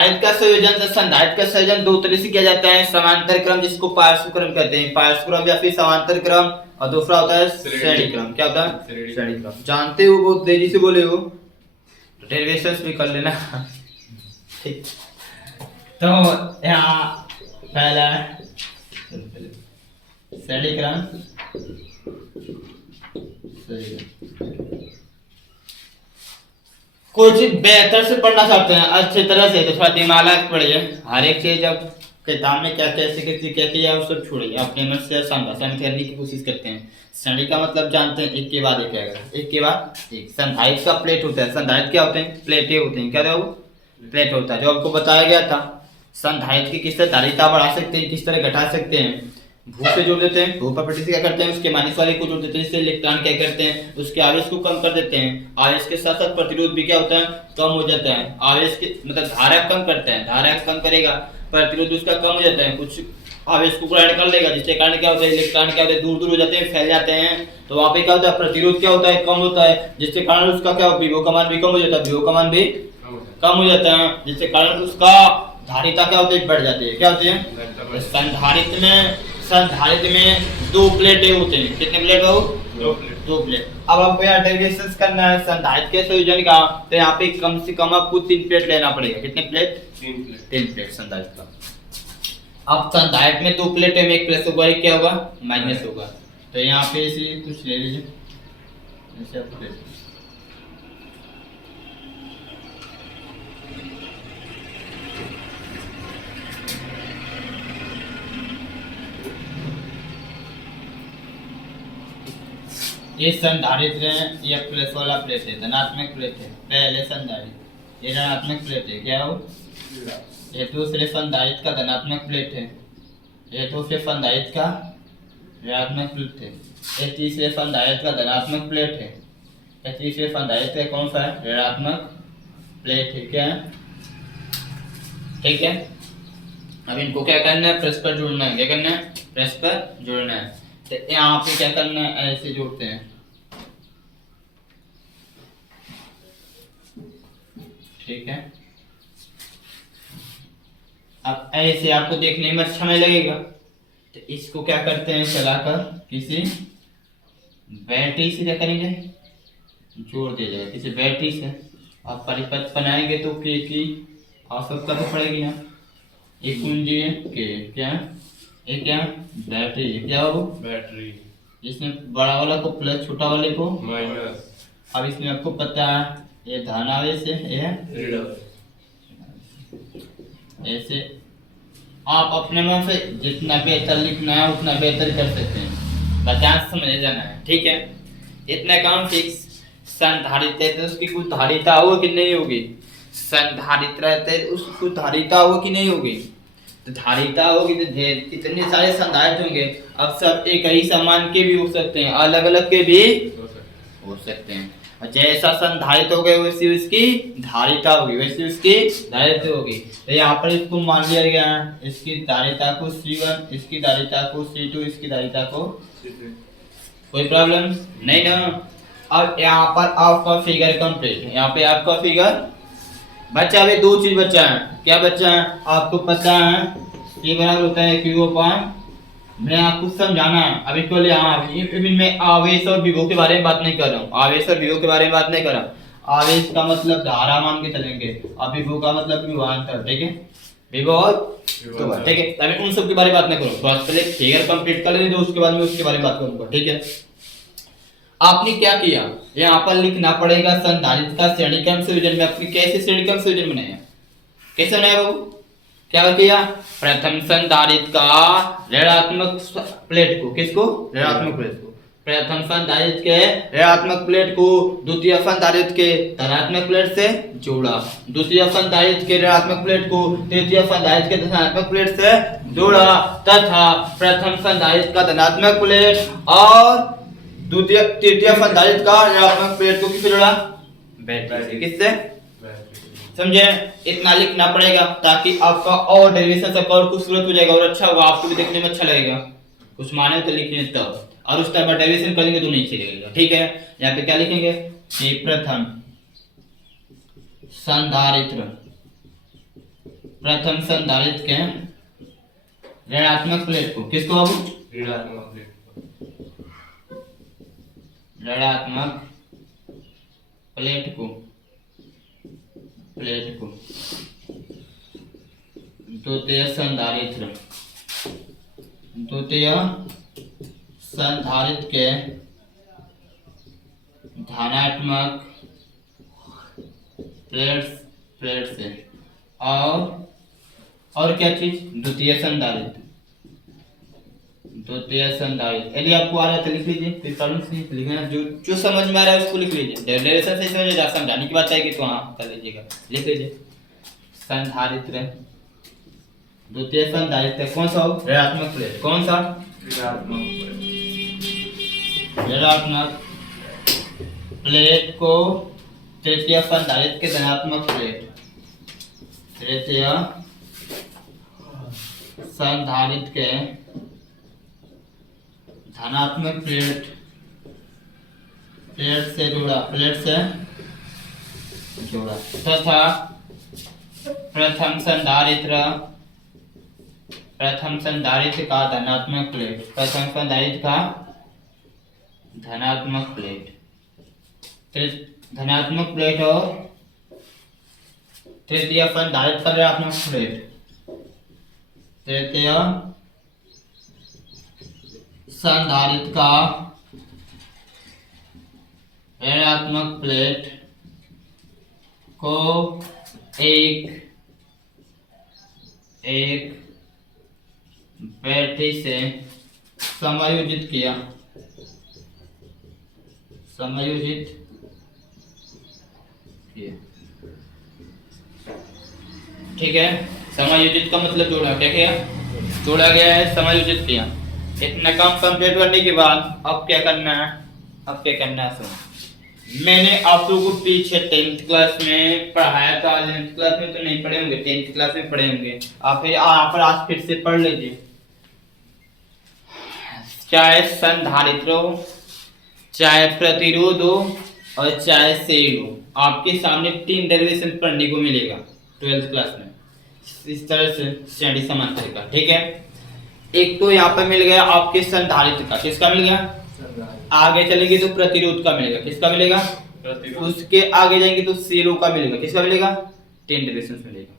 संधारित्र का संयोजन, संधारित्र का संयोजन दो तरह से किया जाता है, समांतर क्रम जिसको पार्श्व क्रम कहते हैं, पार्श्व क्रम या फिर समांतर क्रम, और दूसरा होता है श्रेणी क्रम। क्या होता है? श्रेणी क्रम। जानते हो, बहुत तेजी से बोले हो, डेरिवेशंस भी कर लेना। ठीक, तो यहाँ पहला श्रेणी क्रम, कुछ बेहतर से पढ़ना चाहते हैं अच्छी तरह से तो थोड़ा दिमाग पढ़िए, हर एक चीज अब किताब में क्या कैसे कैसे क्या किया वो सब छोड़िए, अपने मन से संभाषण करने की कोशिश करते हैं। श्रेणी का मतलब जानते हैं, एक के बाद एक आएगा, एक के बाद एक। संधारित्र का प्लेट होता है, संधारित्र क्या होते हैं? प्लेटें होते हैं। क्या था वो? प्लेट होता है, जो आपको बताया गया था। संधारित्र की किस तरह धारिता बढ़ा सकते हैं, किस तरह घटा सकते हैं, भू से जोड़ देते हैं, भू प्रॉपर्टी से क्या करते हैं, उसके माइनस वाले को जोड़ देते हैं, इससे इलेक्ट्रॉन क्या करते हैं, उसके आवेश को कम कर देते हैं। आवेश के साथ साथ प्रतिरोध भी क्या होता है? कम हो जाता है। आवेश के मतलब धारा कम करते हैं, धारा कम करेगा, प्रतिरोध उसका कम हो जाता है, कुछ आवेश को ग्रहण कर लेगा, जिसके कारण क्या होता है, इलेक्ट्रॉन क्या होता है, दूर दूर हो जाते हैं, फैल जाते हैं, तो वहां पे क्या होता है, प्रतिरोध क्या होता है, कम होता है, जिसके कारण उसका क्या विभव का मान भी कम हो जाता है, विभव का मान भी कम हो जाता है, जिसके कारण उसका धारिता क्या होती है, बढ़ जाती है। क्या होती है? संधारित्र में दो प्लेटें होते हैं। कितने प्लेट हो? दो प्लेट। अब आपको यहाँ डेरिवेशंस करना है संधारित्र के संयोजन का, तो यहाँ पे कम से कम आपको 3 प्लेट लेना पड़ेगा। कितने प्लेट? 3 प्लेट संधारित्र का। अब संधारित्र में 2 प्लेट में एक प्लस होगा, एक क्या होगा? माइनस होगा। तो यहाँ पे इसे कुछ ले लीजिए, ऐसे आप ले लीजिए। ये संधारित्र है, ये प्लस वाला प्लेट है, धनात्मक प्लेट है। पहले संधारित्र, ये ऋणात्मक प्लेट है। क्या हो? ये दूसरे संधारित्र का धनात्मक प्लेट है, ये दूसरे संधारित्र का ऋणात्मक प्लेट है, ये तीसरे संधारित्र का धनात्मक प्लेट है, ये तीसरे संधारित्र का कौन सा है? ऋणात्मक प्लेट है। क्या है? ठीक है। अब इनको क्या करना है? परस्पर जोड़ना है। क्या करना है? परस्पर जोड़ना है। तो यहाँ पे क्या करना है? ऐसे जोड़ते हैं, ठीक है। अब ऐसे आपको देखने में अच्छा नहीं लगेगा, तो इसको क्या करते हैं, चलाकर किसी बैटरी से क्या करेंगे, जोड़ दिया जाएगा किसी बैटरी से। आप परिपथ बनाएंगे तो के की आवश्यकता तो पड़ेगी ना। एक कुंजी है के, क्या एक क्या बैटरी है, क्या वो बैटरी, इसमें बड़ा वाला को प्लस, छोटा वाले को माइनस। अब इसमें आपको पता है ये धनावेश है, ये ऐसे आप अपने मन से जितना बेहतर लिखना है उतना बेहतर कर सकते हैं, बचान समझ जाना है, ठीक है। इतना काम फिक्स। संधारित्र है तो उसकी कुछ धारिता होगी कि नहीं होगी? संधारित्र रहते है उसकी कुछ धारिता होगी कि नहीं होगी? तो धारिता होगी तो कितने सारे संधारित्र होंगे। अब सब एक ही समान के भी हो सकते हैं, अलग अलग के भी हो सकते हैं। और जैसा संधारित्र हो गए वैसी उसकी धारिता होगी, वैसी उसकी धारिता होगी। तो यहाँ पर इसको मान लिया गया है, इसकी धारिता को C1, इसकी धारिता को C2, इसकी धारिता को कोई प्रॉब्लम नहीं ना। अब यहाँ पर आपका फिगर कंप्लीट है। यहाँ पे आपका फिगर बच्चा, अभी 2 चीज बच्चा है। क्या बच्चा है? आपको पता है ये बराबर होता है Q अपॉन, मैं आपको समझाना है अभी केवल यहाँ मैं आवेश और विभव के बारे में बात नहीं कर रहा हूँ। आवेश और विभव के बारे में बात नहीं कर रहा हूँ। आवेश का मतलब धारा मान के चलेंगे, और विभव का मतलब विभवांतर, ठीक है। विभव और ठीक है, अभी उन सब के बारे में बात नहीं करूँगा। बस पहले फिगर कंप्लीट कर लेंगे, उसके बाद में उसके बारे में बात करूंगा, ठीक है। आपने क्या किया, यहाँ पर लिखना पड़ेगा संधारित्र का श्रेणीक्रम संयोजन में आपने कैसे श्रेणीक्रम संयोजन बनाया, कैसे बनाया बाबू? क्या किया? प्रथम संधारित्र का ऋणात्मक प्लेट को, किसको? ऋणात्मक प्लेट को। प्रथम संधारित्र के ऋणात्मक प्लेट को द्वितीय संधारित्र के धनात्मक प्लेट से जोड़ा, द्वितीय संधारित्र के ऋणात्मक प्लेट को तृतीय संधारित्र के धनात्मक प्लेट से जोड़ा, तथा प्रथम संधारित्र का धनात्मक प्लेट और द्वितीय तृतीय संधारित्र का ऋणात्मक प्लेट को किससे जोड़ा? बैटरी से। किससे? समझे? इतना लिखना पड़ेगा ताकि आपका और डेरिवेशन सबका और खूबसूरत हो जाएगा और अच्छा होगा, आपको भी देखने में अच्छा लगेगा। कुछ माने तो लिखने तब, और उस टाइम पर डेरिवेशन करेंगे तो नहीं चलेगा, ठीक है। यहाँ पे क्या लिखेंगे कि प्रथम संधारित्र प्रथम संधारित्र के ऋणात्मक प्लेट को, किसको बाबू? ऋणात्मक प्लेट को, ऋणात्मक प्लेट को द्वितीय संधारित्र के धनात्मक प्लेट से और क्या चीज? द्वितीय संधारित्र। यदि आपको आ रहा है तो लिख लीजिए, फिर प्रॉब्लम से लिखना, जो समझ में आ रहा है उसको लिख लीजिए। डेरिवेशन से समझाने की बात आएगी तो हाँ कर लीजिएगा, लिख लीजिए। संधारित्र, द्वितीय संधारित्र कौन सा हो? ऋणात्मक प्लेट। कौन सा? ऋणात्मक प्लेट को तृतीय संधारित्र के धनात्मक प्लेट, तृतीय संधारित्र के धनात्मक प्लेट से जोड़ा तथा प्रथम संधारित्र का धनात्मक प्लेट, प्रथम संधारित्र का धनात्मक प्लेट और तृतीय संधारित्र का ऋणात्मक प्लेट, तृतीय संधारित्र का ऋणात्मक प्लेट को एक बैटरी से समायोजित किया, ठीक है। समायोजित का मतलब जोड़ा, क्या किया? जोड़ा गया है, समायोजित किया। इतना काम कंप्लीट करने के बाद अब क्या करना है? सुनो, मैंने आप लोगों को पीछे 10th क्लास में पढ़ाया था, 11th क्लास में तो नहीं पढ़े होंगे, 10th क्लास में पढ़े होंगे। आप यहाँ पर आज फिर से पढ़ लीजिए। चाहे संधारित्र हो, चाहे प्रतिरोध हो और चाहे सेल हो, आपके सामने 3 डेरिवेशन पढ़ने को मिलेगा 12th क्लास में। इस तरह से श्रेणी समांतर का, ठीक है। एक तो यहाँ पे मिल गया आपके संधारित्र का, किसका मिल गया? आगे चलेंगे तो प्रतिरोध का मिलेगा, किसका मिलेगा? उसके आगे जाएंगे तो सेलों का मिलेगा, किसका मिलेगा? 10 डेरिवेशन मिलेगा।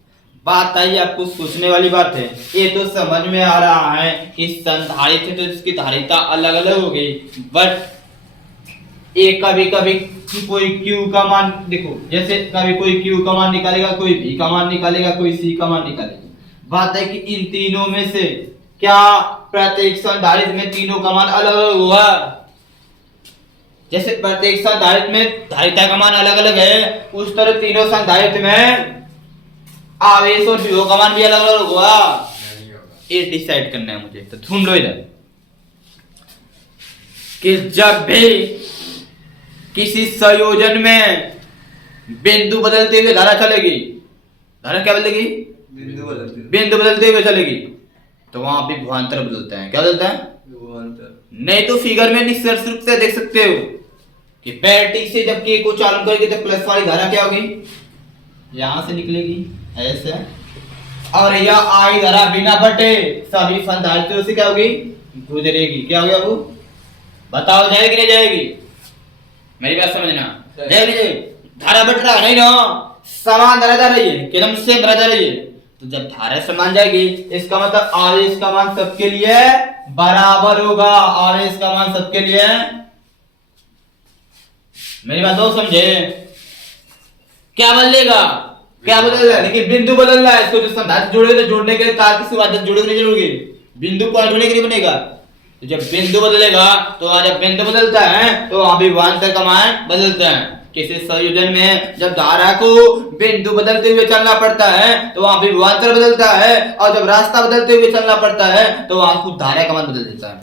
बात आई आपको सोचने वाली बात है, ये तो समझ में आ रहा है कि संधारित्र तो इसकी धारिता अलग अलग हो गई, बट एक कभी कोई Q का मान, देखो जैसे कभी कोई Q का मान निकालेगा, कोई V का मान निकालेगा, कोई C का मान निकालेगा। बात है कि इन तीनों में से क्या प्रत्येक संधारित्र में तीनों का मान अलग अलग हुआ? जैसे प्रत्येक संधारित्र में धारिता का मान अलग अलग है, उस तरह तीनों संधारित्र में आवेश और विभव का मान भी अलग अलग हुआ। ये डिसाइड करना है मुझे, तो सुन लो इधर कि जब भी किसी संयोजन में बिंदु बदलते हुए धारा चलेगी, धारा क्या बदलेगी? बिंदु बदलते हुए चलेगी, तो वहां भी विभवांतर बदलता है। क्या बदलता है? विभवांतर। नहीं तो फिगर में निष्कर्ष रूप से देख सकते हो कि बैटरी से जब के को चालू करेगी तो प्लस वाली धारा क्या होगी? यहां से निकलेगी ऐसे, और यह आई धारा बिना बटे सभी संधारित्रों से क्या होगी? गुजरेगी। क्या होगी बाबू? बताओ, जाएगी नहीं जाएगी? मेरी बात समझना, जाएगी? धारा बट रहा नहीं ना, समान धारा जा रही है, एकदम सेम धारा जा रही है। तो जब धारा समान जाएगी, इसका मतलब आवेश का मान सबके लिए बराबर होगा। आवेश का मान सबके लिए, मेरी बात तो समझे? क्या बदलेगा? क्या बदल रहा है? लेकिन बिंदु बदल रहा है। इसको जो संधारित्र जोड़ेगा तो जोड़ने के लिए तार की शुरुआत जोड़ोगे नहीं जोड़ोगे? बिंदु पॉइंट होने के लिए बनेगा। तो जब बिंदु बदलेगा तो जब बिंदु बदलता है तो वहां भी विभवांतर का मान बदलता है। किसी संयोजन में जब धारा को बिंदु बदलते हुए चलना पड़ता है तो वहां भी विभवांतर बदलता है, और जब रास्ता बदलते हुए चलना पड़ता है तो वहां खुद धारा का मान बदल देता है,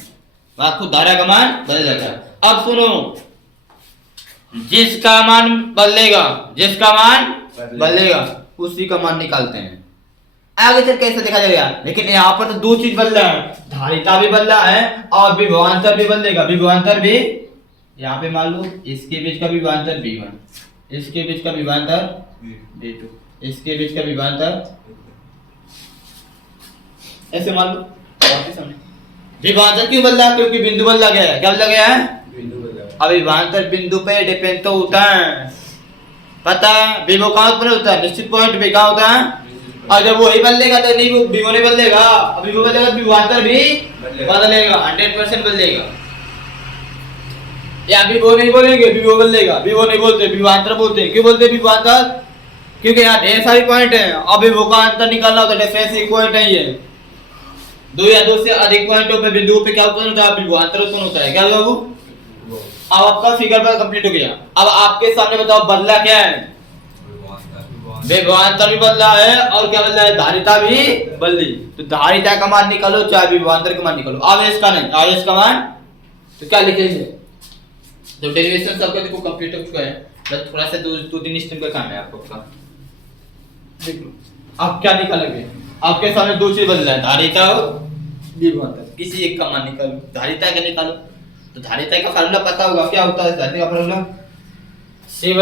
वहां खुद धारा का मान बदल जाता है। अब सुनो, जिसका मान बदलेगा उसी का मान निकालते हैं। आगे चल कैसे देखा जाएगा, लेकिन यहाँ पर तो दो चीज बदल रहा है, धारिता भी बदला है और विभवांतर भी बदलेगा। विभवांतर भी यहाँ पे मान लो इसके बीच का विभवांतर V1, इसके बीच का विभवांतर V2, इसके बीच का विभवांतर ऐसे मान लो आपके सामने विभवांतर क्यों बदला, क्योंकि बिंदु बदला गया है। क्या बदला गया है? बिंदु बदला। अब विभवांतर बिंदु पे डिपेंड तो होता है, पता है विभव कहाँ उत्पन्न होता है, निश्चित पॉइंट पे कहाँ होता है। और जब वही बदलेगा तो नहीं विभव नहीं बदलेगा, अब विभव बदलेगा विभवांतर भी बदलेगा, 100% बदलेगा। या विभव नहीं बोलेंगे विभव बदलेगा, विभव नहीं बोलते विभवांतर बोलते हैं। क्यों बोलते हैं विभवांतर? क्योंकि यहाँ ढेर सारी पॉइंट है, अब विभव का अंतर निकालना होता है, डिफरेंस एक पॉइंट नहीं है, दो या दो से अधिक पॉइंटों पे बिंदुओं पे क्या उत्पन्न होता है, विभवांतर उत्पन्न होता है। क्या बाबू? अब आपका फिगर पर कंप्लीट हो गया। अब आपके सामने बताओ बदला क्या है? विभवांतर भी बदला है और क्या बदला है, धारिता भी बदली। तो धारिता का मान निकालो चाहे विभवांतर का मान निकालो, आवेश का नहीं, आवेश का मान। तो क्या लिखेंगे? तो डेरिवेशन सबका देखो कंप्लीट हो चुका है, बस थोड़ा सा दो तीन स्टेप का काम है आपको का। देख लो आप क्या निकालोगे, आपके सामने दो चीज बदला है, धारिता और विभवांतर, किसी एक का मान निकालो। धारिता का निकालो तो धारिता का फार्मूला पता होगा, क्या होता है धारिता का फार्मूला? C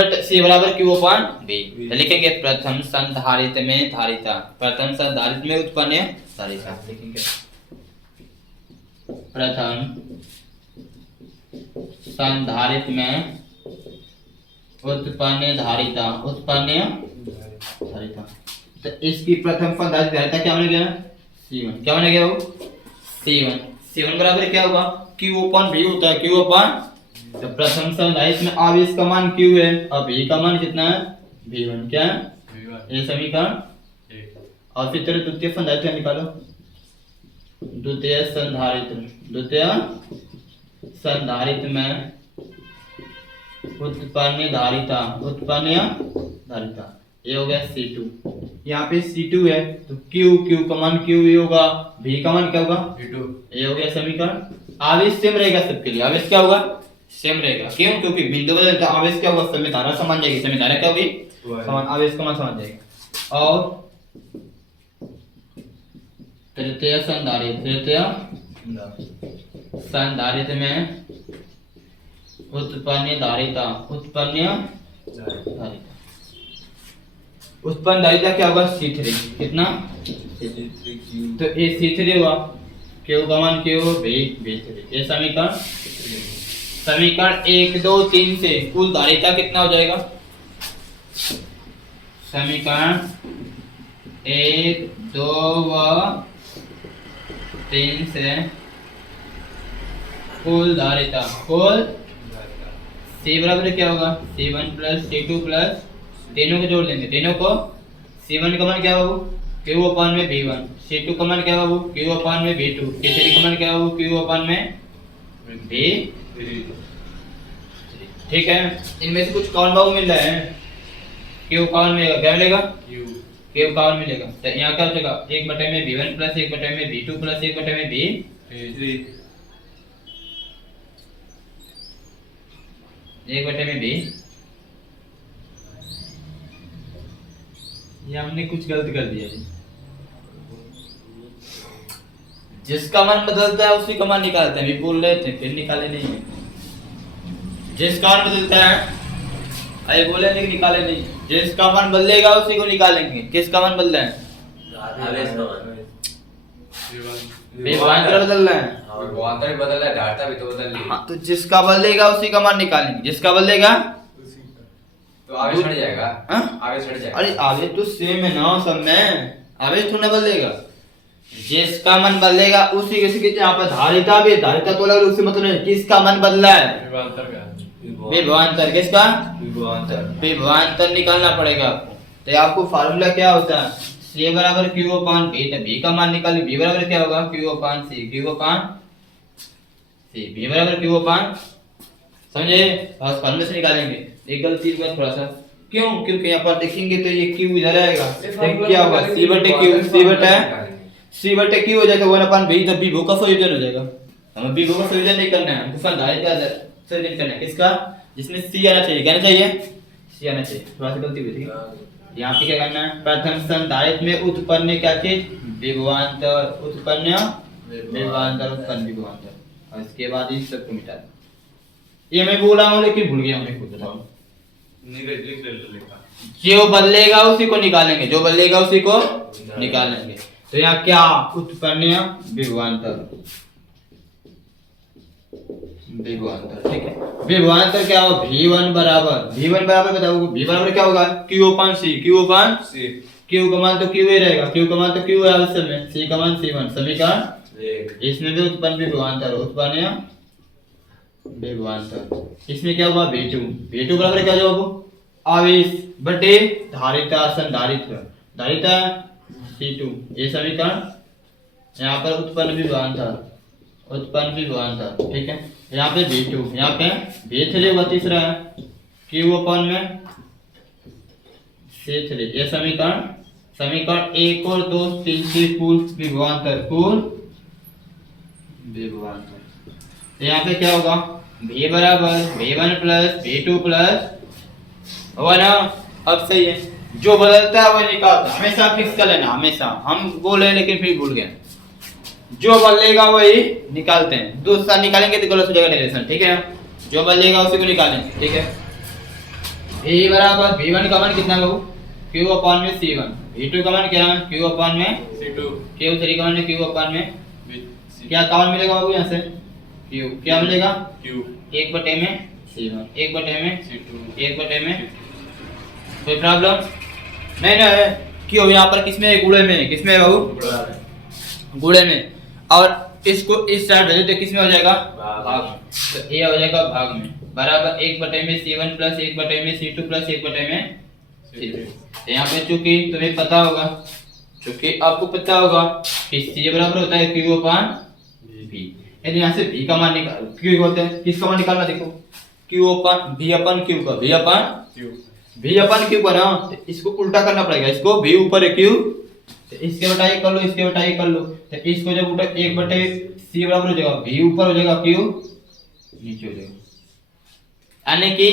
बराबर Q अपॉन B। तो लिखेंगे प्रथम संधारित्र में धारिता, प्रथम संधारित्र में उत्पन्न धारिता लिखेंगे, प्रथम संधारित्र में उत्पन्न धारिता, उत्पन्न धारिता। तो इसकी प्रथम संधारित्र धारिता क्या बनेगा? C1। क्या बनेगा वो? C1। C1 बराबर क्या होगा? Q अपॉन B होता है, Q अपॉन। तो प्रथम संधारित्र में आवेश का मान Q है और B का मान कितना है? V1। क्या है? ये समीकरण। और फिर तेरे द्वितीय संधारित्र निकालो, द्वितीय संधारित्र में उत्पन्न धारिता, उत्पन्न धारिता, ये हो गया C2। यहाँ पे C2 है तो Q का मान Q ही होगा, V का मान क्या होगा? V2। ये हो गया समीकरण। आवेश सेम रहेगा सबके लिए, आवेश क्या होगा? सेम रहेगा। क्यों? क्योंकि बिंदु बदलता है, आवेश क्या होगा? समय धारा समान जाएगी, समय धारा क्या होगी? समान, आवेश का मान समान जाएगा। और तृतीय संधारित्र में उत्पन्न धारिता, उत्पन्न धारिता क्या होगा? C3। कितना? तो ये C3 हुआ, Q का मान Q, V3। ये समीकरण 1 2 3 से कुल धारिता कितना हो जाएगा? समीकरण 1 2 व 3 से कुल धारिता, कुल C बराबर क्या होगा? C1 प्लस C2 प्लस, तीनों को जोड़ लेंगे, तीनों को। C1 का मान क्या बाबू? Q अपॉन में V1। C2 का मान क्या बाबू? Q अपॉन में V2। C3 का मान क्या बाबू? Q अपॉन में V3। ठीक है, इनमें से कुछ कौन बाबू मिल रहा है? Q कौन मिलेगा? क्या मिलेगा? Q कौन मिलेगा? तो यहाँ क्या हो जाएगा? 1/में V1 प्लस 1/में V2 प्लस 1/में V3। 1/में V। ये हमने कुछ गलत कर दिया जी। जिसका मन बदलता है उसी का मान निकालते हैं, भी बोल रहे थे फिर निकाले नहीं है। जिसका मन बदलता है, अरे बोले नहीं निकाले नहीं, जिसका मन बदलेगा उसी को निकालेंगे। किसका मन बदल रहा है? आवेश का मान। विभवांतर बदल रहा है, विभवांतर भी बदल रहा है, धारिता भी तो बदल रही है। हाँ, तो जिसका बदलेगा उसी का मान निकालेंगे, जिसका बदलेगा तो आवेश हट जाएगा। हाँ? आवेश हट जाएगा। अरे आवेश तो सेम है ना सब में, आवेश थोड़ा बदलेगा। जिसका मन बदलेगा उसी के यहाँ पर धारिता भी, धारिता तो अलग उससे मतलब नहीं, किसका मन बदला है? विभवांतर का। विभवांतर। किसका? विभवांतर निकालना पड़ेगा आपको। तो आपको फार्मूला क्या होता है? C बराबर Q अपॉन V। तो V का मान निकालिए, V बराबर क्या होगा? Q upon C, Q upon C, V बराबर Q अपॉन, समझे? और फार्मूले से निकालेंगे। एक गलती हुआ थोड़ा सा, क्यों? क्योंकि यहाँ पर देखेंगे तो ये Q इधर आएगा, तो क्या होगा? C बटे Q हो जाएगा 1/V। तो विभव का संयोजन हो जाएगा। हमें विभव का संयोजन नहीं करना है, हमको संधारित्र का संयोजन करना है। किसका? जिसमें C आना चाहिए। क्या चाहिए? C आना चाहिए। थोड़ा सा गलती हुई थी। यहाँ पे क्या करना है? प्रथम संधारित्र में उत्पन्न क्या चीज? विभवांतर। उत्पन्न विभवांतर, उत्पन्न विभवांतर। और इसके बाद इन सबको मिटा दो। ये मैं बोला हूँ लेकिन भूल गया हूँ, खुद बताओ। जो बदलेगा उसी को निकालेंगे, जो बदलेगा उसी को निकालेंगे। तो यहाँ क्या उत्पन्न विभवांतर, विभवांतर, ठीक है। विभवांतर क्या होगा, V1 बराबर बताओ, V बराबर क्या होगा, Q अपन C, Q अपन C, Q का मान तो Q ही रहेगा, Q का मान तो Q है अवश्य में, C का मान C1, समीकरण 1, इसमें भी उत्पन्न विभवांतर, उत्पन्न विभवांतर। इसमें क्या होगा, V2 बराबर क्या जवाब, आवेश बटे धारिता संधारित्र, धारिता C2, ये समीकरण यहाँ पर उत्पन्न विभवांतर, ठीक है। यहाँ पे V2, यहाँ पे V3 होगा तीसरा है, Q अपन में C3, ये समीकरण 1 और 2 3 की कुल विभवांतर, यहाँ पे क्या होगा, V बराबर V1 प्लस V2 प्लस होगा ना। अब सही है, जो बदलता है वो निकालता है, हमेशा फिक्स कर लेना, हमेशा हम बोले लेकिन फिर भूल गए, जो बदलेगा वही निकालते हैं, दूसरा निकालेंगे तो गलत हो जाएगा डेरिवेशन, ठीक है। जो बदलेगा उसी को निकालेंगे, ठीक है। V बराबर V1 का मान कितना है बाबू, Q अपन में C1, V2 का मान क्या है, Q अपन में C2, Q3 का मान Q अपन में C, क्या कॉमन मिलेगा बाबू, यहाँ से Q क्या मिलेगा, Q, 1 बटे में C1, 1 बटे में C2, 1 बटे में, कोई प्रॉब्लम नहीं ना है। क्यों यहाँ पर किसमें है, गुणे में, किसमें है बाबू, गुणे में, और इसको इस साइड भेजो तो किसमें हो जाएगा, भाग में, तो ये हो जाएगा भाग में, बराबर 1 बटे में C1 प्लस 1 बटे में C2 प्लस 1 बटे में C3। यहाँ पे चूंकि तुम्हें पता होगा, चूंकि आपको पता होगा कि C बराबर होता है Q अपन V, यदि यहाँ से V का मान निकाल, Q होता है, किसका मान निकालना, देखो Q अपन V अपन Q का, V अपन Q का ना, तो इसको उल्टा करना पड़ेगा, इसको V ऊपर है Q, तो इसके बटा एक कर लो, इसके बटा एक कर लो, तो इसको जब उल्टा 1 बटे C बराबर हो जाएगा, V ऊपर हो जाएगा, Q नीचे हो जाएगा, यानी कि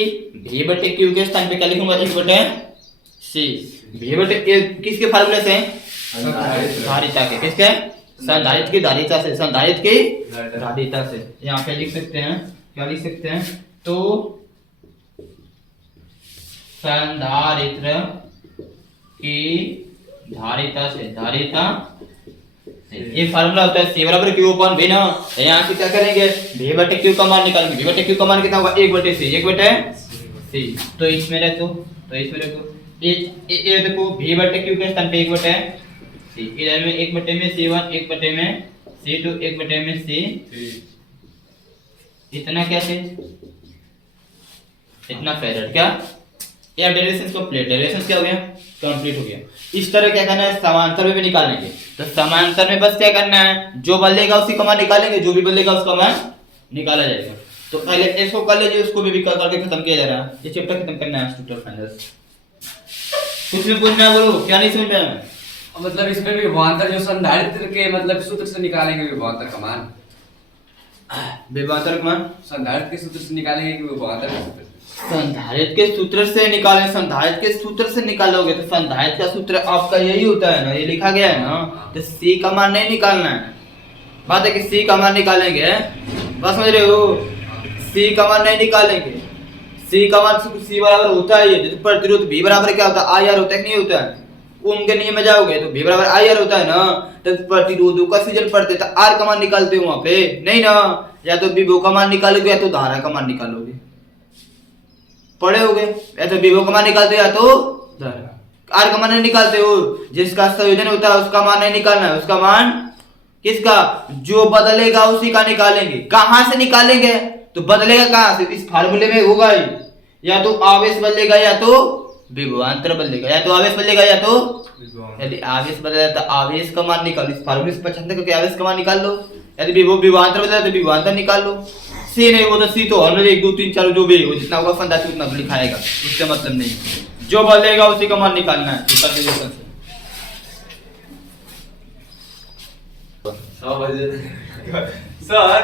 V बटे Q के स्थान पे क्या लिखूंगा, 1 बटे C, V बटे किसके फार्मूले से, धारिता के, किसके, संधारित्र की धारिता से, संधारित्र की धारिता से, यहाँ पे लिख सकते हैं, क्या लिख सकते हैं, तो संधारित्र की धारिता से, ये फार्मूला होता है C बराबर Q अपन V ना, यहाँ से क्या करेंगे, V बटे Q का मान निकालेंगे, V बटे Q का मान कितना होगा, 1 बटे C, 1 बटे C, तो इसमें रखो, ये देखो V बटे Q के स्थान पे 1 बटे C, इधर में 1 बटे में C1, 1 बटे में C2, 1 बटे में C, इतना क्या थे, इतना फेरेड, क्या ये डेरिवेशन कंप्लीट, डेरिवेशन क्या हो गया, कंप्लीट हो गया। इस तरह क्या करना है, समांतर में भी निकालेंगे, तो समांतर में बस क्या करना है, जो बदलेगा उसी का मान निकालेंगे, जो भी बदलेगा उसका मान निकाला जाएगा। तो पहले इसको कर लीजिए, उसको भी करके खत्म किया जा रहा है, ये चैप्टर खत्म करना है टोटल फाइनल। कुछ भी पूछना है बोलो, क्या नहीं समझ में आया, मतलब इसमें भी विभवांतर जो संधारित्र के मतलब सूत्र से निकालेंगे विभवांतर का मान, विभवांतर का मान संधारित्र के सूत्र से निकालेंगे कि विभवांतर के सूत्र से, संधारित्र के सूत्र से निकालें, संधारित्र के सूत्र से निकालोगे तो संधारित्र का सूत्र आपका यही होता है ना, ये लिखा गया है ना, तो C का मान नहीं निकालना है, बात है कि C का मान निकालेंगे, बस समझ रहे हो, C का मान नहीं निकालेंगे, C का मान C बराबर होता है, ये प्रतिरोध V बराबर क्या होता है, IR होता है कि नहीं होता है, ओम के नियम में जाओगे तो V बराबर IR होता है ना, तो प्रतिरोधों का सीजन पढ़ते तो R का मान निकालते हो वहां पे, नहीं ना, या तो विभव का मान निकालोगे या तो धारा का मान निकालोगे, पढ़े होगे, या तो विभव का मान निकालते हो या तो धारा, R का मान नहीं निकालते हो, जिसका संयोजन होता है उसका मान नहीं निकालना है, उसका मान किसका, जो बदलेगा उसी का निकालेंगे। कहां से निकालेंगे, तो बदलेगा कहां से, इस फार्मूले में होगा ही, या तो आवेश बदलेगा या तो विभवांतर बदलेगा, या तो आवेश बदलेगा या तो, यदि आवेश बदलेगा तो आवेश का मान निकालो, इस फार्मूले से 75 करके आवेश का मान निकाल लो, यदि विभवांतर बदलेगा तो विभवांतर निकाल लो। C नहीं वो तो C तो ऑलरेडी 1 2 3 4 जो भी हो, जितना होगा संधारित्र उतना तो लिखाएगा, उससे मतलब नहीं, जो बदलेगा उसी का मान निकालना है, तो कंटिन्यूएशन से 100 बजे सर